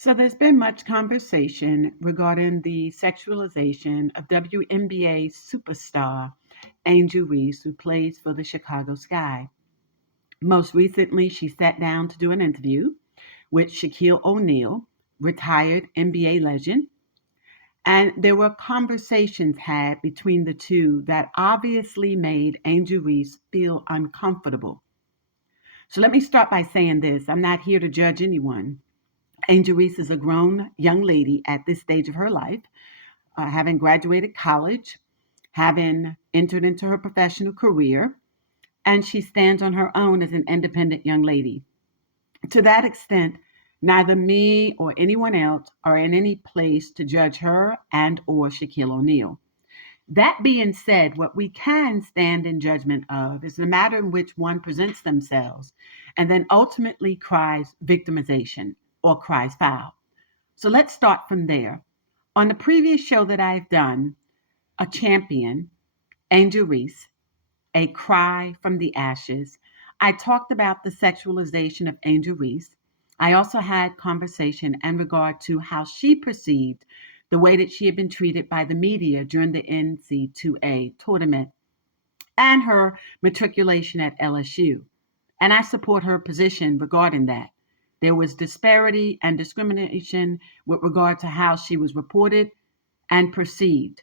So there's been much conversation regarding the sexualization of WNBA superstar Angel Reese, who plays for the Chicago Sky. Most recently, she sat down to do an interview with Shaquille O'Neal, retired NBA legend, and there were conversations had between the two that obviously made Angel Reese feel uncomfortable. So let me start by saying this. I'm not here to judge anyone. Angel Reese is a grown young lady at this stage of her life, having graduated college, having entered into her professional career, and she stands on her own as an independent young lady. To that extent, neither me or anyone else are in any place to judge her and or Shaquille O'Neal. That being said, what we can stand in judgment of is the matter in which one presents themselves and then ultimately cries victimization or cries foul. So let's start from there. On the previous show that I've done, A Champion, Angel Reese, A Cry from the Ashes, I talked about the sexualization of Angel Reese. I also had conversation in regard to how she perceived the way that she had been treated by the media during the NC2A tournament and her matriculation at LSU. And I support her position regarding that. There was disparity and discrimination with regard to how she was reported and perceived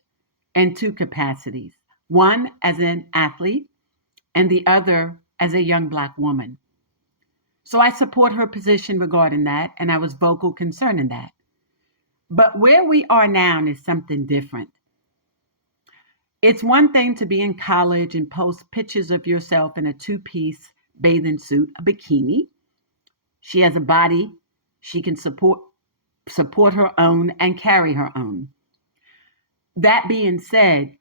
in two capacities, one as an athlete and the other as a young Black woman. So I support her position regarding that, and I was vocal concerning that. But where we are now is something different. It's one thing to be in college and post pictures of yourself in a two-piece bathing suit, a bikini. She has a body. She can support her own and carry her own. That being said,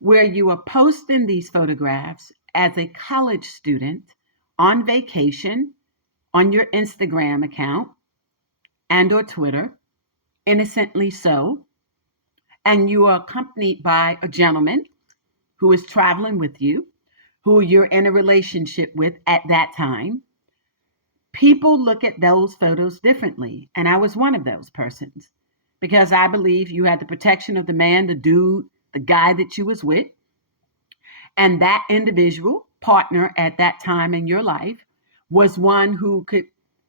where you are posting these photographs as a college student on vacation on your Instagram account and or Twitter, innocently so, and you are accompanied by a gentleman who is traveling with you, who you're in a relationship with at that time, people look at those photos differently. And I was one of those persons because I believe you had the protection of the man, the dude, the guy that you was with, and that individual partner at that time in your life was one who could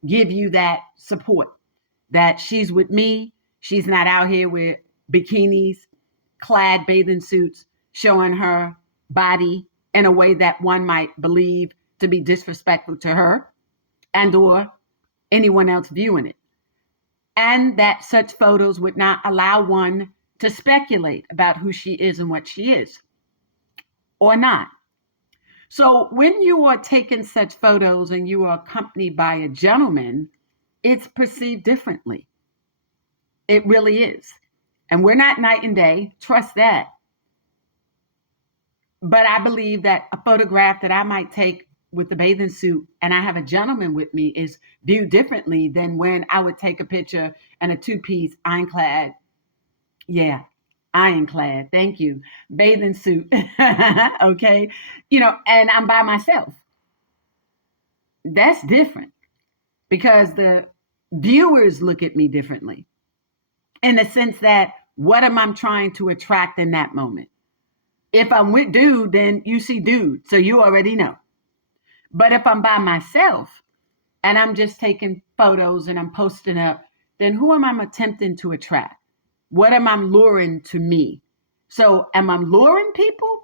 give you that support that she's with me. She's not out here with bikinis, clad bathing suits, showing her body in a way that one might believe to be disrespectful to her and or anyone else viewing it. And that such photos would not allow one to speculate about who she is and what she is or not. So when you are taking such photos and you are accompanied by a gentleman, it's perceived differently. It really is. And we're not night and day, trust that. But I believe that a photograph that I might take with the bathing suit and I have a gentleman with me is viewed differently than when I would take a picture in a two-piece ironclad. Yeah, ironclad. Thank you. Bathing suit. Okay. And I'm by myself. That's different because the viewers look at me differently in the sense that what am I trying to attract in that moment? If I'm with dude, then you see dude. So you already know. But if I'm by myself and I'm just taking photos and I'm posting up, then who am I attempting to attract? What am I luring to me? So am I luring people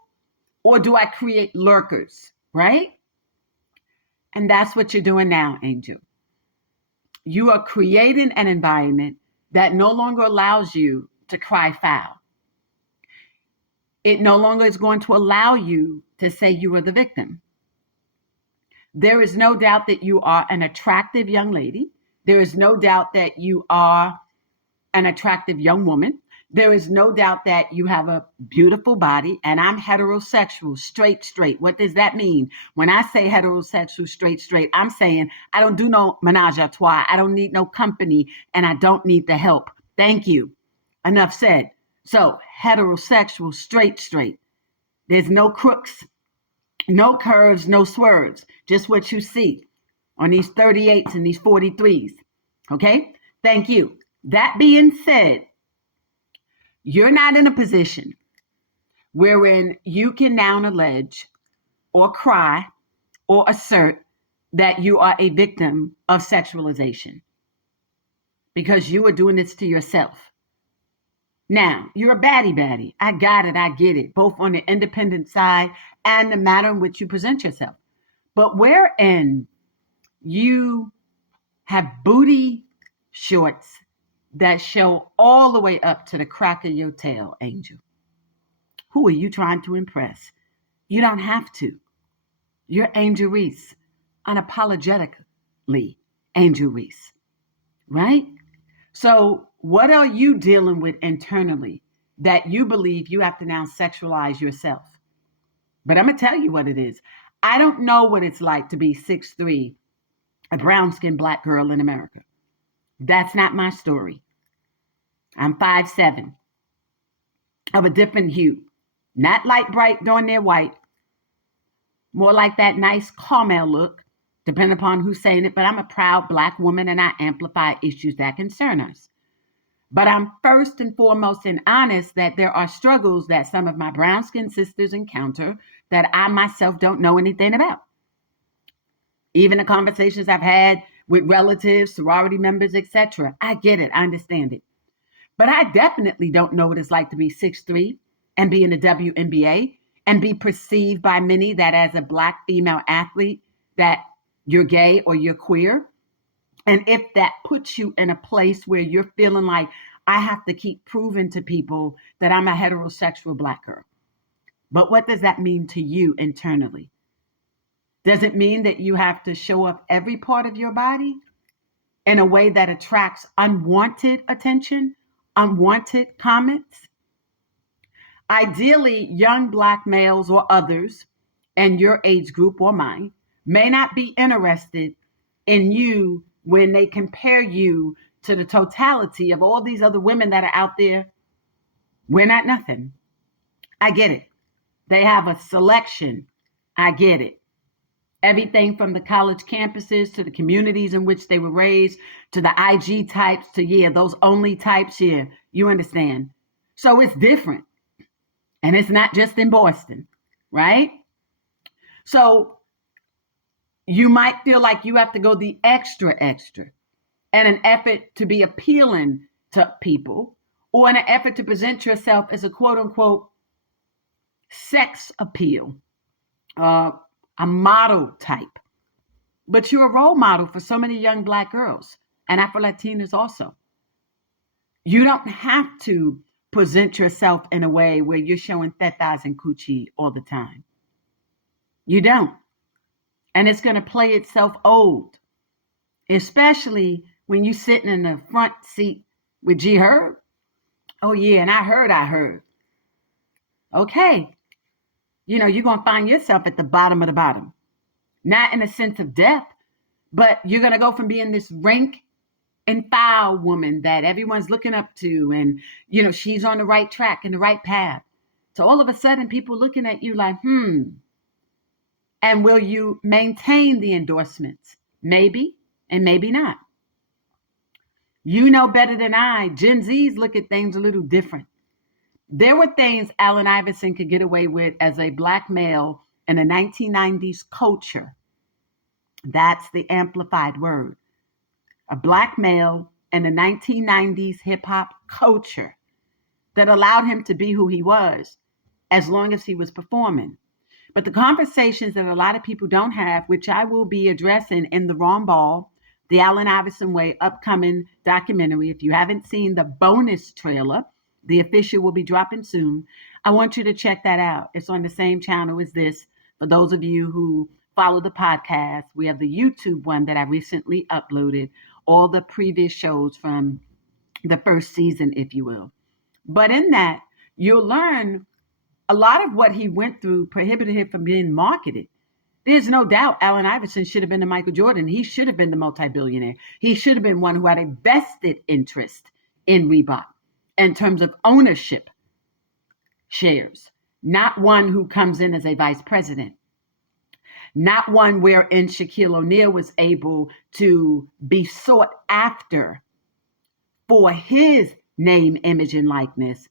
or do I create lurkers, right? And that's what you're doing now, Angel. You are creating an environment that no longer allows you to cry foul. It no longer is going to allow you to say you are the victim. There is no doubt that you are an attractive young lady. There is no doubt that you are an attractive young woman. There is no doubt that you have a beautiful body, and I'm heterosexual, straight. What does that mean? When I say heterosexual, straight, I'm saying I don't do no menage a trois. I don't need no company, and I don't need the help. Thank you. Enough said. So heterosexual, straight. There's no crooks, no curves, no swerves. Just what you see on these 38s and these 43s. Okay? Thank you. That being said, you're not in a position wherein you can now allege or cry or assert that you are a victim of sexualization because you are doing this to yourself. Now, you're a baddie. I got it. I get it, both on the independent side and the manner in which you present yourself. But wherein you have booty shorts that show all the way up to the crack of your tail, Angel, who are you trying to impress? You don't have to. You're Angel Reese, unapologetically Angel Reese, right? So, what are you dealing with internally that you believe you have to now sexualize yourself? But I'm going to tell you what it is. I don't know what it's like to be 6'3", a brown skinned black girl in America. That's not my story. I'm 5'7", of a different hue, not light bright, darn near white, more like that nice caramel look, depending upon who's saying it. But I'm a proud black woman and I amplify issues that concern us. But I'm first and foremost and honest that there are struggles that some of my brown skinned sisters encounter that I myself don't know anything about. Even the conversations I've had with relatives, sorority members, etc. I get it. I understand it. But I definitely don't know what it's like to be 6'3" and be in the WNBA and be perceived by many that as a black female athlete that you're gay or you're queer. And if that puts you in a place where you're feeling like I have to keep proving to people that I'm a heterosexual black girl. But what does that mean to you internally? Does it mean that you have to show up every part of your body in a way that attracts unwanted attention, unwanted comments? Ideally, young black males or others in your age group or mine may not be interested in you when they compare you to the totality of all these other women that are out there. We're not nothing. I get it. They have a selection. I get it. Everything from the college campuses to the communities in which they were raised to the IG types to, yeah, those only types. Yeah, you understand. So it's different. And it's not just in Boston, right? So you might feel like you have to go the extra in an effort to be appealing to people or in an effort to present yourself as a quote unquote sex appeal, uh, a model type. But you're a role model for so many young black girls and Afro Latinas also. You don't have to present yourself in a way where you're showing tetas and coochie all the time. You don't. And it's going to play itself old, especially when you're sitting in the front seat with G Herb. Oh, yeah, and I heard. Okay. You're going to find yourself at the bottom of the bottom. Not in a sense of death, but you're going to go from being this rank and file woman that everyone's looking up to and, she's on the right track and the right path. So all of a sudden, people looking at you like, and will you maintain the endorsements? Maybe, and maybe not. You know better than I. Gen Zs look at things a little different. There were things Allen Iverson could get away with as a black male in the 1990s culture. That's the amplified word. A black male in the 1990s hip hop culture that allowed him to be who he was as long as he was performing. But the conversations that a lot of people don't have, which I will be addressing in The Wrong Ball, the Allen Iverson Way upcoming documentary. If you haven't seen the bonus trailer, the official will be dropping soon. I want you to check that out. It's on the same channel as this. For those of you who follow the podcast, we have the YouTube one that I recently uploaded, all the previous shows from the first season, if you will. But in that, you'll learn a lot of what he went through prohibited him from being marketed. There's no doubt Allen Iverson should have been the Michael Jordan. He should have been the multi-billionaire. He should have been one who had a vested interest in Reebok in terms of ownership shares, not one who comes in as a vice president, not one wherein Shaquille O'Neal was able to be sought after for his name, image, and likeness,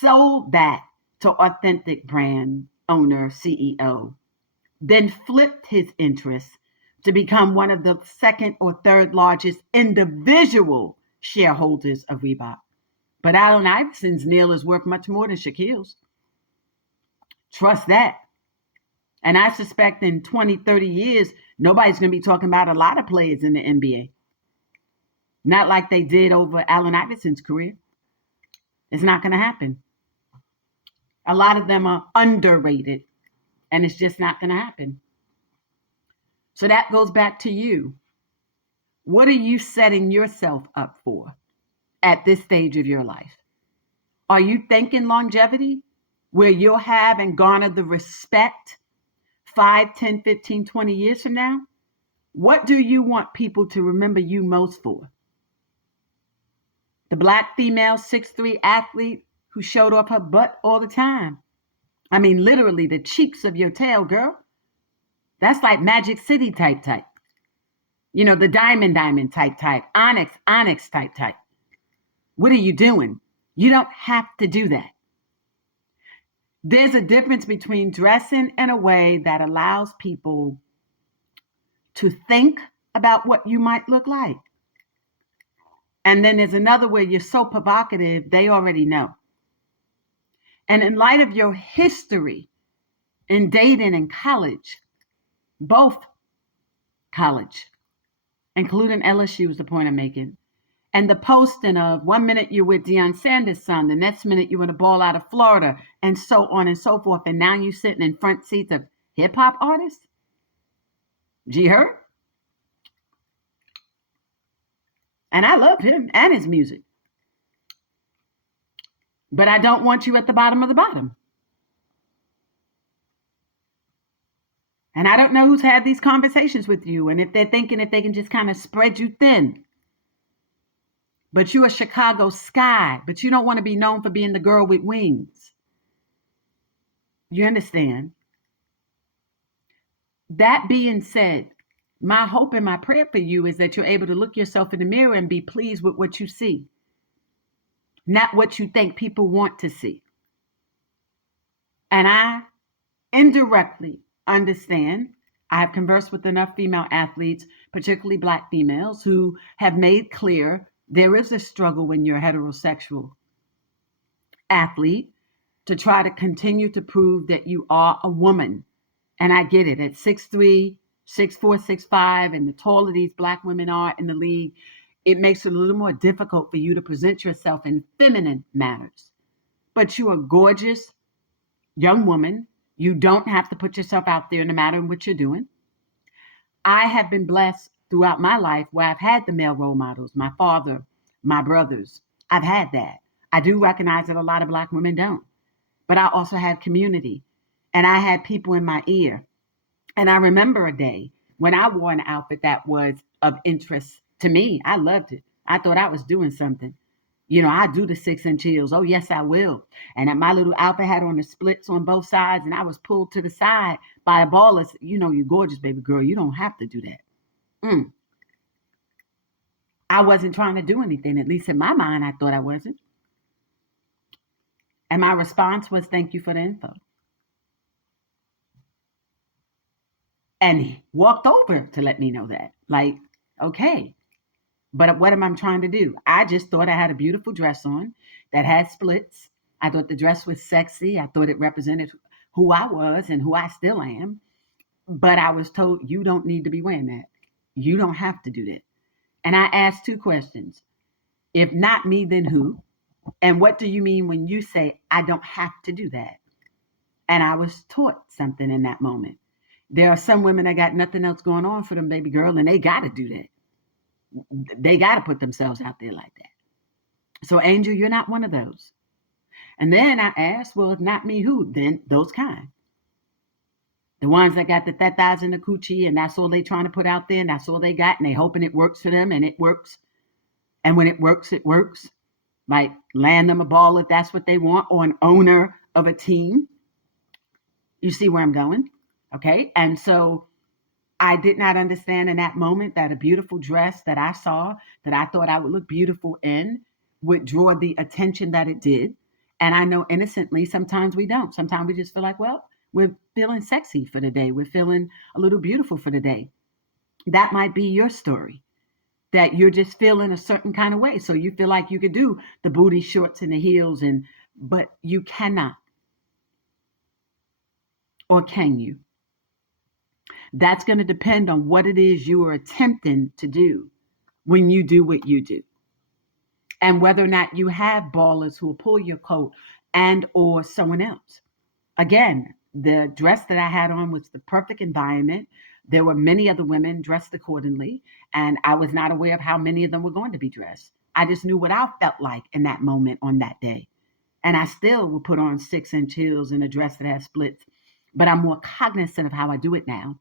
sold that to Authentic brand owner, CEO, then flipped his interest to become one of the second or third largest individual shareholders of Reebok. But Allen Iverson's Neil is worth much more than Shaquille's. Trust that. And I suspect in 20, 30 years, nobody's going to be talking about a lot of players in the NBA. Not like they did over Allen Iverson's career. It's not going to happen. A lot of them are underrated, and it's just not going to happen. So that goes back to you. What are you setting yourself up for at this stage of your life? Are you thinking longevity, where you'll have and garner the respect 5, 10, 15, 20 years from now? What do you want people to remember you most for? The black female 6'3" athlete who showed off her butt all the time. I mean, literally the cheeks of your tail, girl. That's like Magic City type. You know, the diamond type, onyx type. What are you doing? You don't have to do that. There's a difference between dressing in a way that allows people to think about what you might look like. And then there's another where you're so provocative, they already know. And in light of your history in dating and college, both college, including LSU is the point I'm making, and the posting of 1 minute you're with Deion Sanders' son, the next minute you're in a ball out of Florida, and so on and so forth, and now you're sitting in front seats of hip-hop artists? G Herb? And I love him and his music. But I don't want you at the bottom of the bottom. And I don't know who's had these conversations with you, and if they're thinking if they can just kind of spread you thin. But you're a Chicago Sky, but you don't want to be known for being the girl with wings. You understand? That being said, my hope and my prayer for you is that you're able to look yourself in the mirror and be pleased with what you see, not what you think people want to see. And I indirectly understand. I have conversed with enough female athletes, particularly black females, who have made clear there is a struggle when you're a heterosexual athlete to try to continue to prove that you are a woman. And I get it. At 6'3", 6'4", 6'5", and the taller these black women are in the league, it makes it a little more difficult for you to present yourself in feminine manners. But you're a gorgeous young woman. You don't have to put yourself out there no matter what you're doing. I have been blessed throughout my life where I've had the male role models, my father, my brothers. I've had that. I do recognize that a lot of black women don't. But I also had community, and I had people in my ear. And I remember a day when I wore an outfit that was of interest to me. I loved it. I thought I was doing something. You know, I do the 6-inch heels. Oh, yes, I will. And my little outfit had on the splits on both sides, and I was pulled to the side by a baller. You know, you're gorgeous, baby girl. You don't have to do that. I wasn't trying to do anything. At least in my mind, I thought I wasn't. And my response was, thank you for the info. And he walked over to let me know that. Like, okay. But what am I trying to do? I just thought I had a beautiful dress on that had splits. I thought the dress was sexy. I thought it represented who I was and who I still am. But I was told, you don't need to be wearing that. You don't have to do that. And I asked 2 questions. If not me, then who? And what do you mean when you say, I don't have to do that? And I was taught something in that moment. There are some women that got nothing else going on for them, baby girl, and they got to do that. They got to put themselves out there like that. So, Angel, you're not one of those. And then I asked, well, if not me, who? Then those kind. The ones that got the thighs and the coochie, and that's all they trying to put out there, and that's all they got, and they hoping it works for them, and it works. And when it works, it works. Like land them a ball if that's what they want, or an owner of a team. You see where I'm going? Okay? And so I did not understand in that moment that a beautiful dress that I saw, that I thought I would look beautiful in, would draw the attention that it did. And I know innocently, sometimes we don't. Sometimes we just feel like, well, we're feeling sexy for the day. We're feeling a little beautiful for the day. That might be your story, that you're just feeling a certain kind of way. So you feel like you could do the booty shorts and the heels, but you cannot, or can you? That's going to depend on what it is you are attempting to do when you do what you do, and whether or not you have ballers who will pull your coat and or someone else. Again, the dress that I had on was the perfect environment. There were many other women dressed accordingly, and I was not aware of how many of them were going to be dressed. I just knew what I felt like in that moment on that day. And I still will put on 6-inch heels and a dress that has splits, but I'm more cognizant of how I do it now.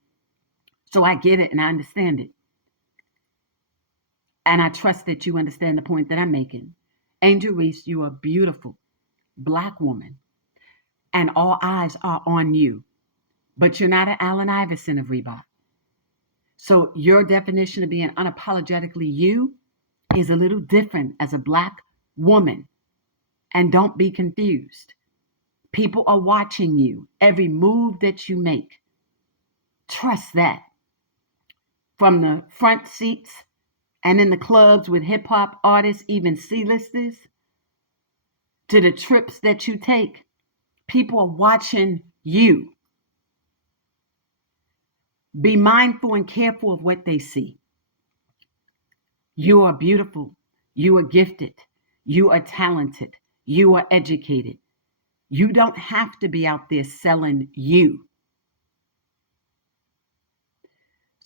So I get it and I understand it. And I trust that you understand the point that I'm making. Angel Reese, you are a beautiful Black woman, and all eyes are on you. But you're not an Allen Iverson of Reebok. So your definition of being unapologetically you is a little different as a Black woman. And don't be confused. People are watching you, every move that you make. Trust that. From the front seats and in the clubs with hip hop artists, even C-listers, to the trips that you take, people are watching you. Be mindful and careful of what they see. You are beautiful. You are gifted. You are talented. You are educated. You don't have to be out there selling you.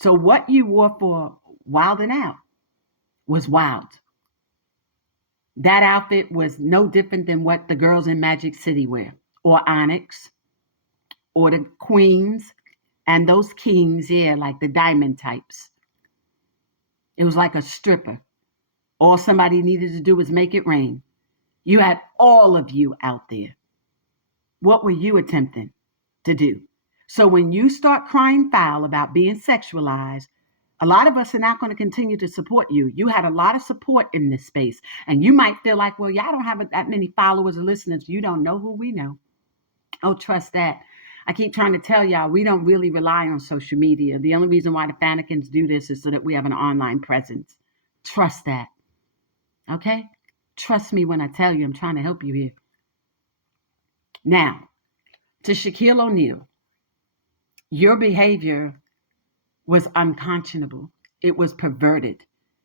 So what you wore for Wild and Out was wild. That outfit was no different than what the girls in Magic City wear, or Onyx, or the queens, and those kings, yeah, like the diamond types. It was like a stripper. All somebody needed to do was make it rain. You had all of you out there. What were you attempting to do? So when you start crying foul about being sexualized, a lot of us are not going to continue to support you. You had a lot of support in this space. And you might feel like, well, y'all don't have that many followers or listeners. You don't know who we know. Oh, trust that. I keep trying to tell y'all, we don't really rely on social media. The only reason why the Fannikins do this is so that we have an online presence. Trust that. Okay? Trust me when I tell you I'm trying to help you here. Now, to Shaquille O'Neal, your behavior was unconscionable. It was perverted.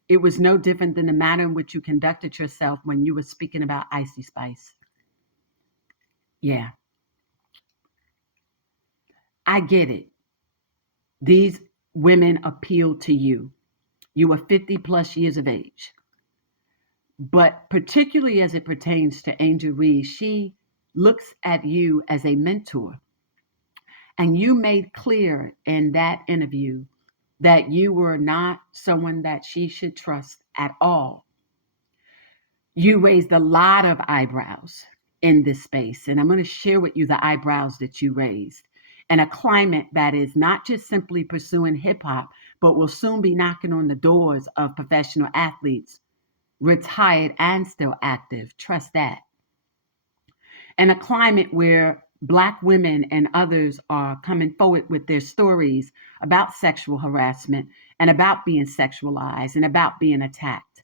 It was no different than the manner in which you conducted yourself when you were speaking about Icy Spice. Yeah, I get it. These women appeal to you. You are 50 plus years of age. But particularly as it pertains to Angel Reese, she looks at you as a mentor. And you made clear in that interview that you were not someone that she should trust at all. You raised a lot of eyebrows in this space. And I'm going to share with you the eyebrows that you raised in a climate that is not just simply pursuing hip hop, but will soon be knocking on the doors of professional athletes, retired and still active. Trust that. In a climate where Black women and others are coming forward with their stories about sexual harassment and about being sexualized and about being attacked.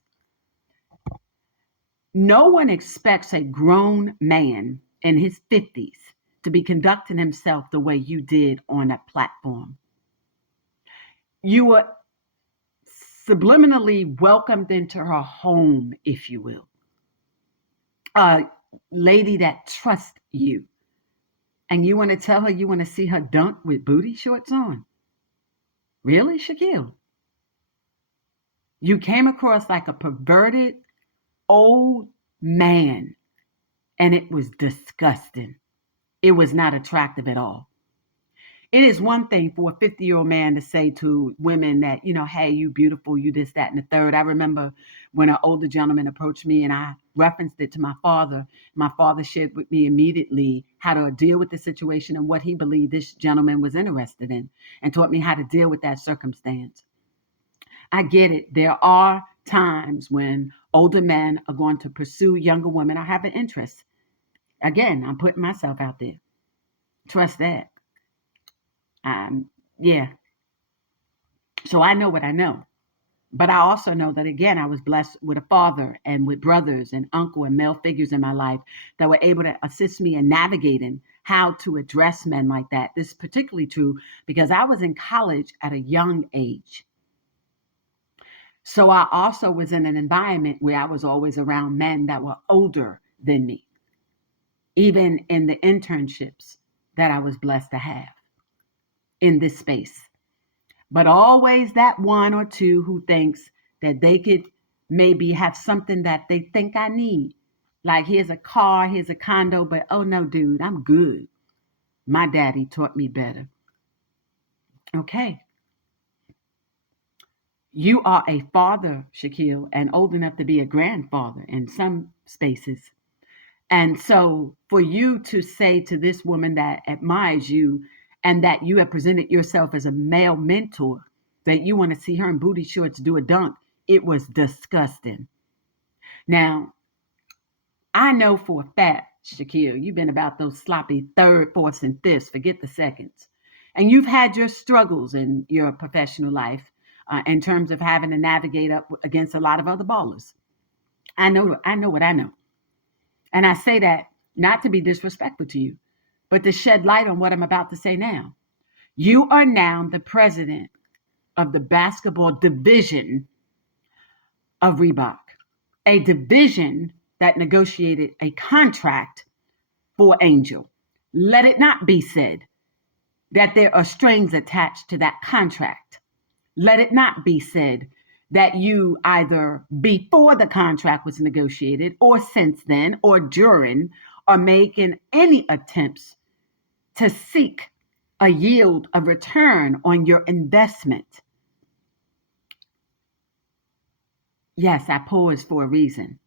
No one expects a grown man in his 50s to be conducting himself the way you did on that platform. You were subliminally welcomed into her home, if you will. A lady that trusts you. And you want to tell her you want to see her dunk with booty shorts on? Really, Shaquille? You came across like a perverted old man, and it was disgusting. It was not attractive at all. It is one thing for a 50-year-old man to say to women that, hey, you beautiful, you this, that, and the third. I remember when an older gentleman approached me and I referenced it to my father. My father shared with me immediately how to deal with the situation and what he believed this gentleman was interested in, and taught me how to deal with that circumstance. I get it. There are times when older men are going to pursue younger women or have an interest. Again, I'm putting myself out there. Trust that. Yeah. So I know what I know. But I also know that, again, I was blessed with a father and with brothers and uncle and male figures in my life that were able to assist me in navigating how to address men like that. This is particularly true because I was in college at a young age. So I also was in an environment where I was always around men that were older than me, even in the internships that I was blessed to have in this space. But always that one or two who thinks that they could maybe have something that they think I need. Like, here's a car, here's a condo, but oh no, dude, I'm good. My daddy taught me better. Okay. You are a father, Shaquille, and old enough to be a grandfather in some spaces. And so for you to say to this woman that admires you and that you have presented yourself as a male mentor, that you want to see her in booty shorts do a dunk, it was disgusting. Now, I know for a fact, Shaquille, you've been about those sloppy third, fourths, and fifths, forget the seconds. And you've had your struggles in your professional life in terms of having to navigate up against a lot of other ballers. I know what I know. And I say that not to be disrespectful to you, but to shed light on what I'm about to say now. You are now the president of the basketball division of Reebok, a division that negotiated a contract for Angel. Let it not be said that there are strings attached to that contract. Let it not be said that you either before the contract was negotiated or since then or during are making any attempts to seek a yield, a return on your investment. Yes, I paused for a reason.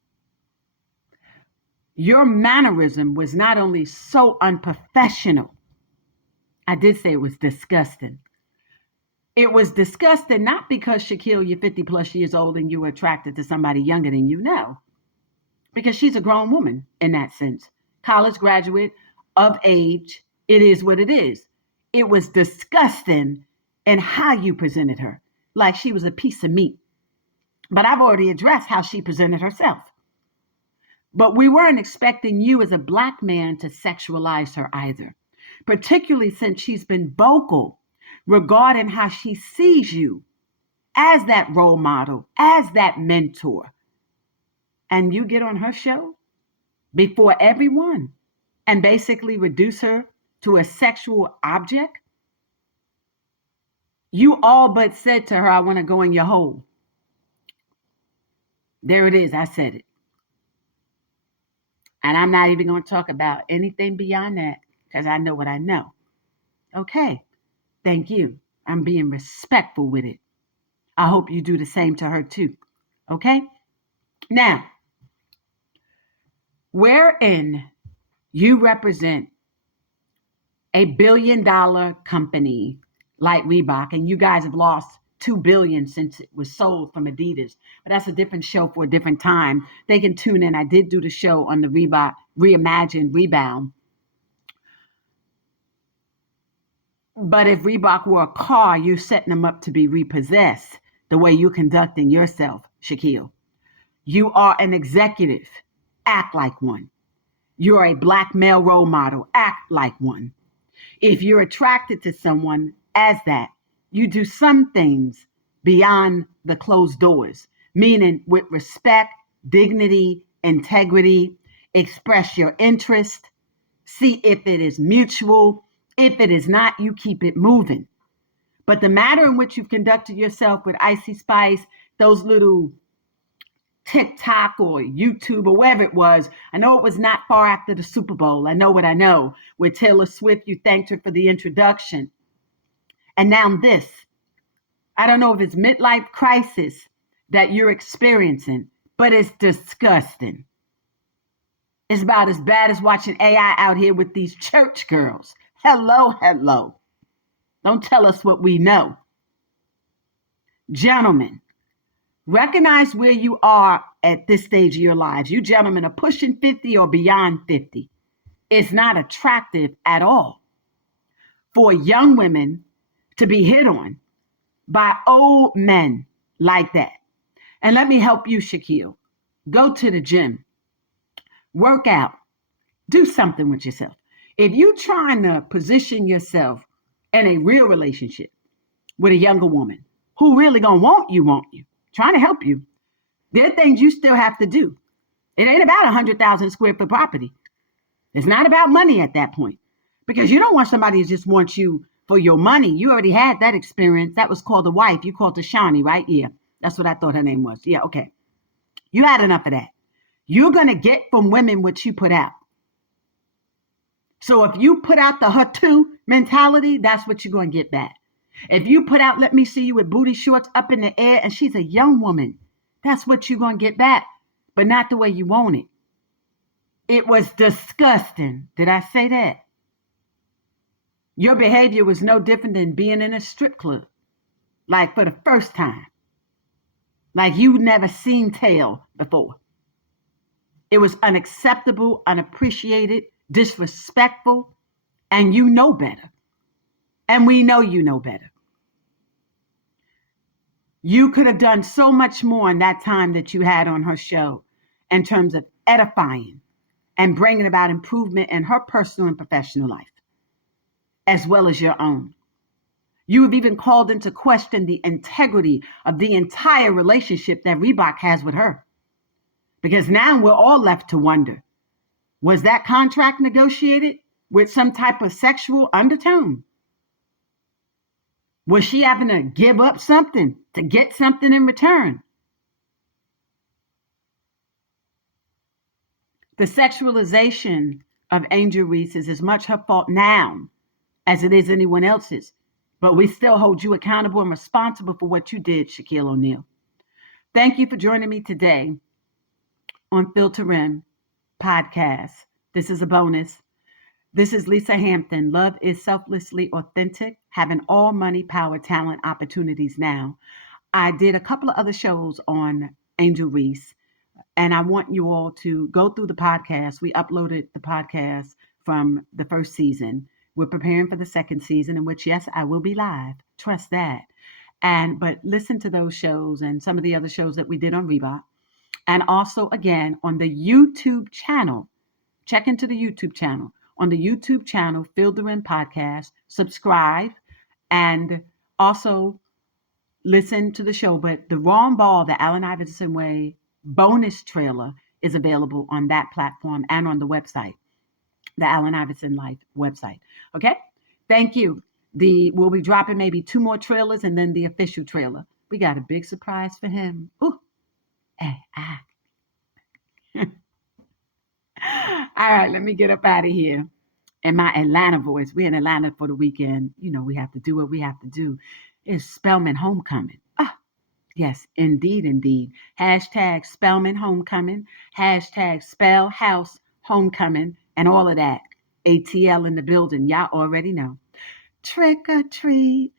Your mannerism was not only so unprofessional, I did say it was disgusting. It was disgusting not because, Shaquille, you're 50 plus years old and you were attracted to somebody younger than you. No, because she's a grown woman in that sense. College graduate, of age, it is what it is. It was disgusting in how you presented her, like she was a piece of meat. But I've already addressed how she presented herself. But we weren't expecting you as a black man to sexualize her either, particularly since she's been vocal regarding how she sees you as that role model, as that mentor. And you get on her show before everyone and basically reduce her to a sexual object. You all but said to her, I want to go in your hole. There it is. I said it. And I'm not even going to talk about anything beyond that because I know what I know. Okay. Thank you. I'm being respectful with it. I hope you do the same to her too. Okay? Now, wherein you represent $1 billion company like Reebok, and you guys have lost $2 billion since it was sold from Adidas. But that's a different show for a different time. They can tune in. I did do the show on the Reebok Reimagined Rebound. But if Reebok were a car, you're setting them up to be repossessed the way you're conducting yourself, Shaquille. You are an executive. Act like one. You're a black male role model. Act like one. If you're attracted to someone as that, you do some things beyond the closed doors, meaning with respect, dignity, integrity, express your interest, see if it is mutual. If it is not, you keep it moving. But the manner in which you've conducted yourself with Icy Spice, those little TikTok or YouTube or wherever it was. I know it was not far after the Super Bowl. I know what I know. With Taylor Swift, you thanked her for the introduction. And now this. I don't know if it's midlife crisis that you're experiencing, but it's disgusting. It's about as bad as watching AI out here with these church girls. Hello, hello. Don't tell us what we know. Gentlemen, recognize where you are at this stage of your lives. You gentlemen are pushing 50 or beyond 50. It's not attractive at all for young women to be hit on by old men like that. And let me help you, Shaquille. Go to the gym, work out, do something with yourself. If you're trying to position yourself in a real relationship with a younger woman who really gonna want you, trying to help you, there are things you still have to do. It ain't about 100,000 square foot property. It's not about money at that point, because you don't want somebody who just wants you for your money. You already had that experience. That was called a wife. You called her Shawnee, right? Yeah, that's what I thought her name was. Yeah, okay. You had enough of that. You're going to get from women what you put out. So if you put out the her too mentality, that's what you're going to get back. If you put out, let me see you with booty shorts up in the air, and she's a young woman, that's what you're going to get back, but not the way you want it. It was disgusting. Did I say that? Your behavior was no different than being in a strip club, like for the first time, like you never seen tail before. It was unacceptable, unappreciated, disrespectful, and you know better. And we know you know better. You could have done so much more in that time that you had on her show in terms of edifying and bringing about improvement in her personal and professional life, as well as your own. You have even called into question the integrity of the entire relationship that Reebok has with her. Because now we're all left to wonder, was that contract negotiated with some type of sexual undertone? Was she having to give up something to get something in return? The sexualization of Angel Reese is as much her fault now as it is anyone else's. But we still hold you accountable and responsible for what you did, Shaquille O'Neal. Thank you for joining me today on Filter In Podcast. This is a bonus. This is Lisa Hampton. Love is selflessly authentic, having all money, power, talent, opportunities now. I did a couple of other shows on Angel Reese, and I want you all to go through the podcast. We uploaded the podcast from the first season. We're preparing for the second season, in which, yes, I will be live. Trust that. But listen to those shows and some of the other shows that we did on Reebok. And also, again, on the YouTube channel. Check into the YouTube channel. On the YouTube channel, Filter In Podcast, subscribe, and also listen to the show. But the Wrong Ball, the Allen Iverson Way bonus trailer is available on that platform and on the website, the Allen Iverson Life website. Okay? Thank you. We'll be dropping maybe 2 more trailers and then the official trailer. We got a big surprise for him. Ooh. All right, let me get up out of here. In my Atlanta voice, we're in Atlanta for the weekend. You know, we have to do what we have to do. It's Spelman Homecoming. Ah, yes, indeed, indeed. Hashtag Spelman Homecoming. Hashtag Spell House Homecoming and all of that. ATL in the building. Y'all already know. Trick or treat.